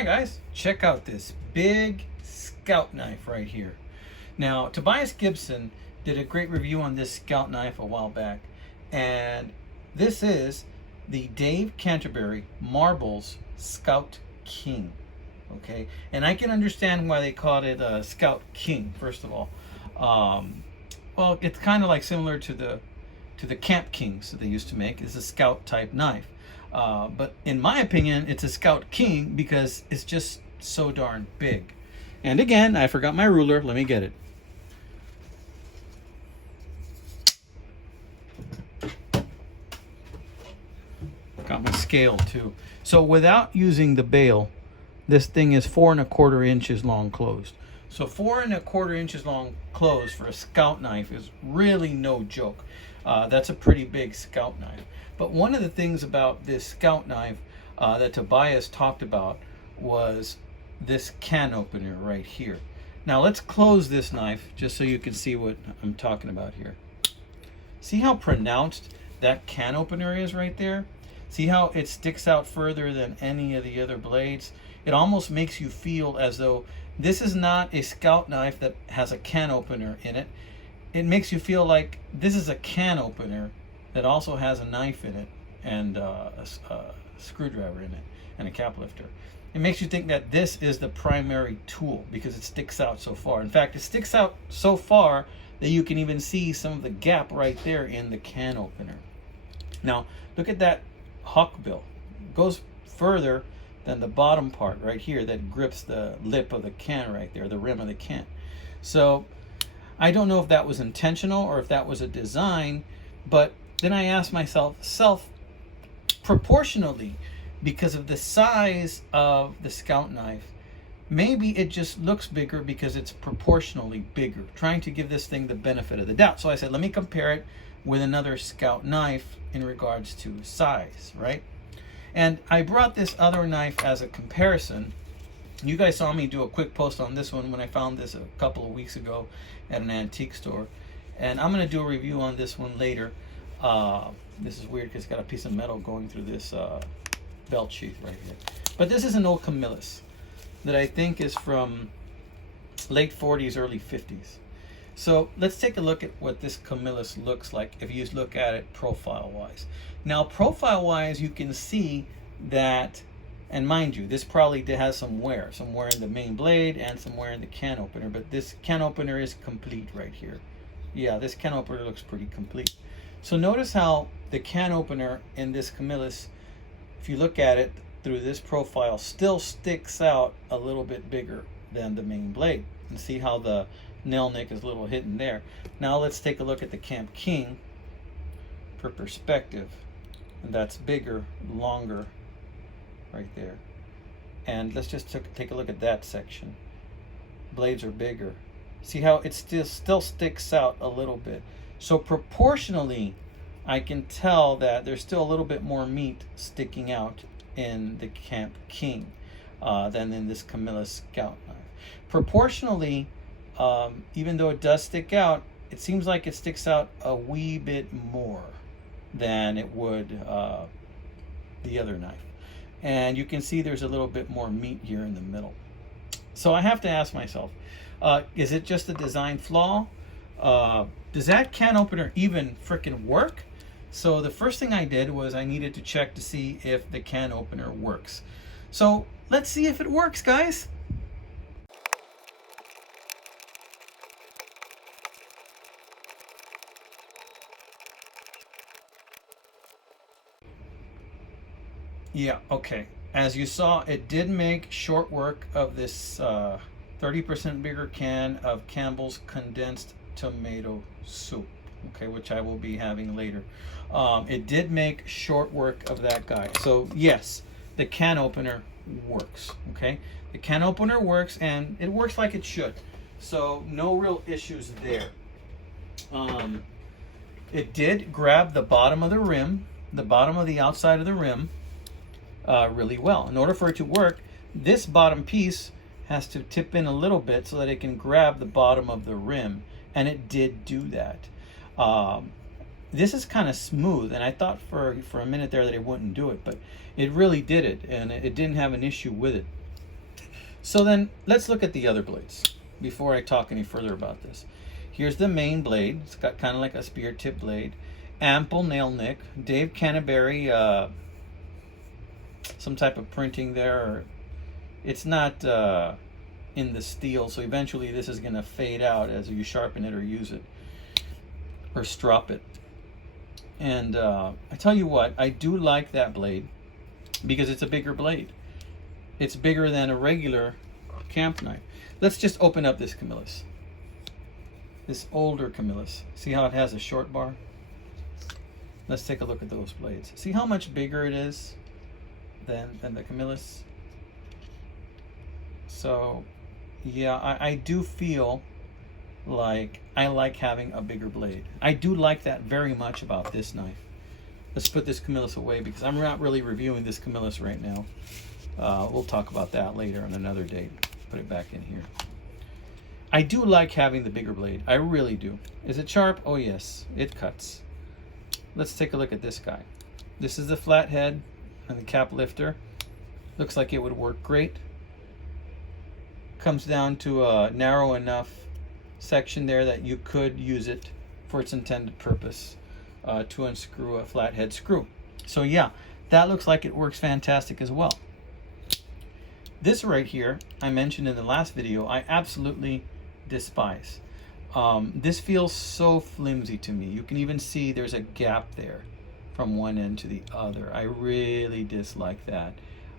Hi guys, check out this big scout knife right here. Now, Tobias Gibson did a great review on this scout knife a while back, and this is the Dave Canterbury Marbles Scout King. Okay, and I can understand why they called it Scout King. First of all, well, it's kind of like similar to the Camp Kings that they used to make. It's a scout type knife. But in my opinion, it's a Scout King because it's just so darn big. And again, I forgot my ruler. Let me get it. Got my scale too. So without using the bail, this thing is 4¼ inches long closed. So 4¼ inches long closed for a scout knife is really no joke. That's a pretty big scout knife. But one of the things about this scout knife that Tobias talked about was this can opener right here. Now let's close this knife just so you can see what I'm talking about here. See how pronounced that can opener is right there? See how it sticks out further than any of the other blades? It almost makes you feel as though this is not a scout knife that has a can opener in it. It makes you feel like this is a can opener that also has a knife in it and a screwdriver in it and a cap lifter. It makes you think that this is the primary tool because it sticks out so far. In fact, it sticks out so far that you can even see some of the gap right there in the can opener. Now, look at that hawk bill. It goes further than the bottom part right here that grips the lip of the can right there, the rim of the can. So I don't know if that was intentional or if that was a design, but then I asked myself, proportionally, because of the size of the scout knife, maybe it just looks bigger because it's proportionally bigger, trying to give this thing the benefit of the doubt. So I said, let me compare it with another scout knife in regards to size, right? And I brought this other knife as a comparison. You guys saw me do a quick post on this one when I found this a couple of weeks ago at an antique store. And I'm going to do a review on this one later. This is weird because it's got a piece of metal going through this belt sheath right here. But this is an old Camillus that I think is from late 40s, early 50s. So let's take a look at what this Camillus looks like if you look at it profile-wise. Now, profile-wise, you can see that, and mind you, this probably has some wear in the main blade and some wear in the can opener, but this can opener is complete right here. Yeah, this can opener looks pretty complete. So notice how the can opener in this Camillus, if you look at it through this profile, still sticks out a little bit bigger than the main blade. And see how the nail nick is a little hidden there. Now let's take a look at the Camp King for perspective. And that's bigger, longer right there. And let's just take a look at that section. Blades are bigger. See how it still sticks out a little bit. So proportionally, I can tell that there's still a little bit more meat sticking out in the Camp King than in this Camillus scout knife. Proportionally, even though it does stick out, it seems like it sticks out a wee bit more than it would the other knife. And you can see there's a little bit more meat here in the middle. So I have to ask myself, is it just a design flaw? Does that can opener even frickin' work? So the first thing I did was I needed to check to see if the can opener works. So let's see if it works, guys. Yeah, okay. As you saw, it did make short work of this 30% bigger can of Campbell's condensed tomato soup, okay, which I will be having later. It did make short work of that guy. So yes, the can opener works, okay? The can opener works, and it works like it should. So no real issues there. It did grab the bottom of the rim, the bottom of the outside of the rim, really well. In order for it to work, this bottom piece has to tip in a little bit so that it can grab the bottom of the rim, and it did do that. This is kind of smooth, and I thought for a minute there that it wouldn't do it, but it really did it, and it didn't have an issue with it. So then let's look at the other blades before I talk any further about this. Here's the main blade. It's got kind of like a spear tip blade. Ample nail nick. Dave Canterbury, some type of printing there. It's not in the steel, so eventually this is going to fade out as you sharpen it or use it or strop it. And I tell you what, I do like that blade because it's a bigger blade. It's bigger than a regular camp knife. Let's just open up this Camillus. This older Camillus. See how it has a short bar? Let's take a look at those blades. See how much bigger it is than the Camillus? So, yeah, I do feel like I like having a bigger blade. I do like that very much about this knife. Let's put this Camillus away because I'm not really reviewing this Camillus right now. We'll talk about that later on another date. Put it back in here. I do like having the bigger blade. I really do. Is it sharp? Oh yes, it cuts. Let's take a look at this guy. This is the flathead and the cap lifter. Looks like it would work great. Comes down to a narrow enough section there that you could use it for its intended purpose, to unscrew a flathead screw. So yeah, that looks like it works fantastic as well. This right here, I mentioned in the last video, I absolutely despise. This feels so flimsy to me. You can even see there's a gap there from one end to the other. I really dislike that.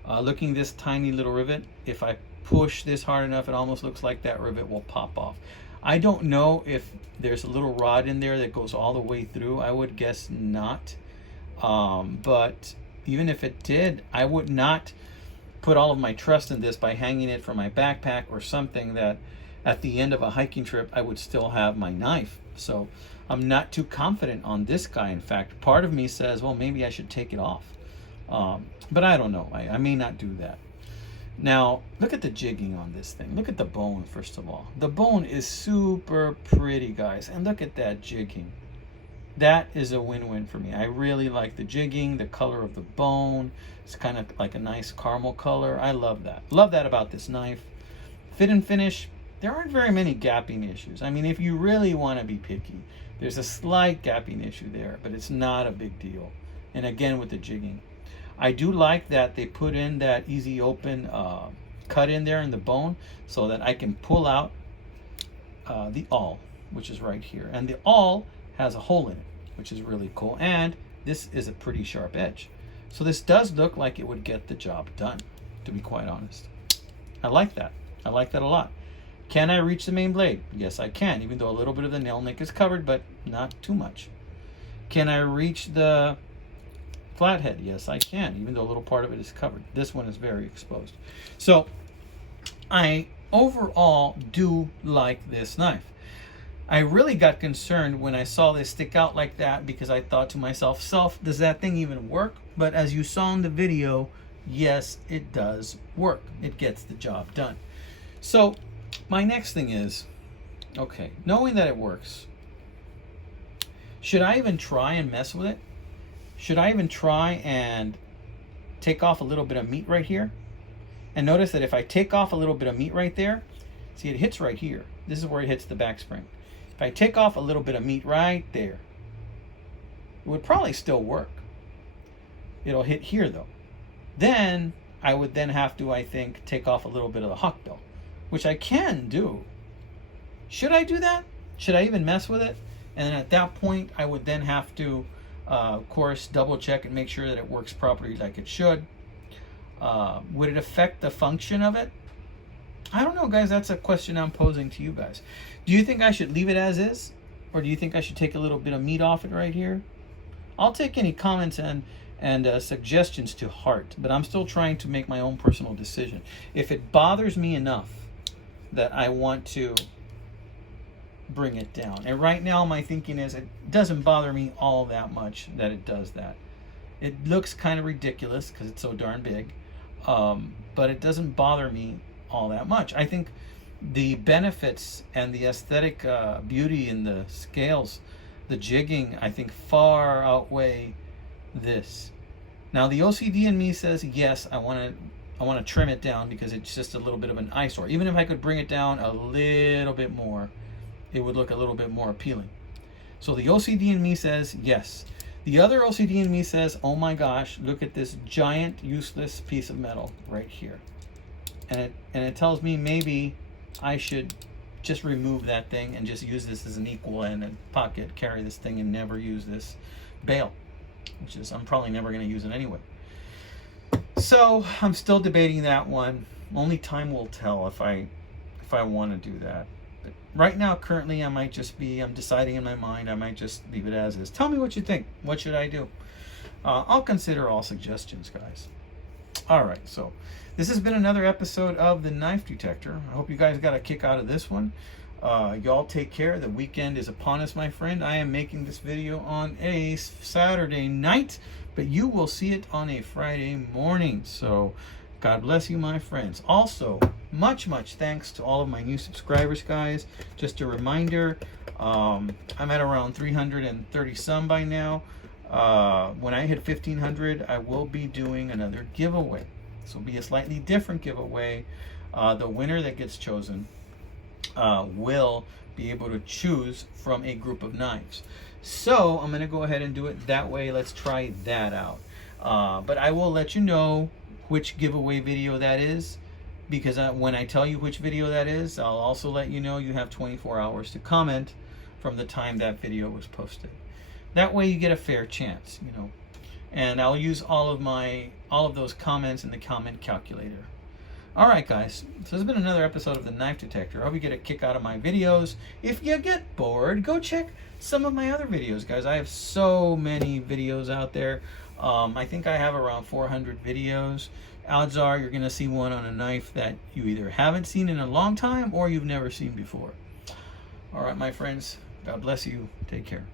Looking this tiny little rivet, if I push this hard enough, it almost looks like that rivet will pop off. I don't know if there's a little rod in there that goes all the way through. I would guess not. But even if it did, I would not put all of my trust in this by hanging it from my backpack or something that at the end of a hiking trip I would still have my knife. So I'm not too confident on this guy. In fact, part of me says, well, maybe I should take it off. But I don't know. I may not do that. Now, look at the jigging on this thing. Look at the bone, first of all. The bone is super pretty, guys. And look at that jigging. That is a win-win for me. I really like the jigging, the color of the bone. It's kind of like a nice caramel color. I love that. Love that about this knife. Fit and finish, there aren't very many gapping issues. I mean, if you really want to be picky, there's a slight gapping issue there, but it's not a big deal. And again, with the jigging. I do like that they put in that easy open cut in there in the bone so that I can pull out the awl, which is right here. And the awl has a hole in it, which is really cool. And this is a pretty sharp edge. So this does look like it would get the job done, to be quite honest. I like that. I like that a lot. Can I reach the main blade? Yes, I can, even though a little bit of the nail nick is covered, but not too much. Can I reach the flathead? Yes, I can, even though a little part of it is covered. This one is very exposed. So I overall do like this knife. I really got concerned when I saw this stick out like that because I thought to myself, does that thing even work? But as you saw in the video, yes, it does work. It gets the job done. So my next thing is, okay, knowing that it works, should I even try and mess with it? Should I even try and take off a little bit of meat right here? And notice that if I take off a little bit of meat right there, see, it hits right here. This is where it hits the back spring. If I take off a little bit of meat right there, it would probably still work. It'll hit here though. Then I would then have to, I think, take off a little bit of the hawk bill, which I can do. Should I do that? Should I even mess with it? And then at that point, I would then have to, of course, double check and make sure that it works properly like it should. Would it affect the function of it? I don't know, guys. That's a question I'm posing to you guys. Do you think I should leave it as is? Or do you think I should take a little bit of meat off it right here? I'll take any comments and suggestions to heart, but I'm still trying to make my own personal decision. If it bothers me enough that I want to bring it down. And right now my thinking is it doesn't bother me all that much that it does that. It looks kind of ridiculous because it's so darn big, but it doesn't bother me all that much. I think the benefits and the aesthetic beauty in the scales, the jigging, I think far outweigh this. Now the OCD in me says, yes, I want I want to trim it down because it's just a little bit of an eyesore. Even if I could bring it down a little bit more, it would look a little bit more appealing. So the OCD in me says yes. The other OCD in me says, oh my gosh, look at this giant useless piece of metal right here. And it tells me maybe I should just remove that thing and just use this as an equal end and pocket, carry this thing and never use this bail, which is, I'm probably never going to use it anyway. So I'm still debating that one. Only time will tell if I want to do that. But right now, currently, I'm deciding in my mind, I might just leave it as is. Tell me what you think. What should I do? I'll consider all suggestions, guys. All right, so this has been another episode of the Knife Detector. I hope you guys got a kick out of this one. Y'all take care. The weekend is upon us, my friend. I am making this video on a Saturday night, but you will see it on a Friday morning. So God bless you, my friends. Also, much thanks to all of my new subscribers, guys. Just a reminder, I'm at around 330 some by now. When I hit 1,500, I will be doing another giveaway. This will be a slightly different giveaway. The winner that gets chosen will be able to choose from a group of knives. So I'm going to go ahead and do it that way. Let's try that out. But I will let you know which giveaway video that is, because when I tell you which video that is, I'll also let you know you have 24 hours to comment from the time that video was posted. That way you get a fair chance, you know. And I'll use all of those comments in the comment calculator. All right, guys. So this has been another episode of the Knife Detector. I hope you get a kick out of my videos. If you get bored, go check some of my other videos, guys. I have so many videos out there. I think I have around 400 videos. Odds are you're going to see one on a knife that you either haven't seen in a long time or you've never seen before. All right, my friends. God bless you. Take care.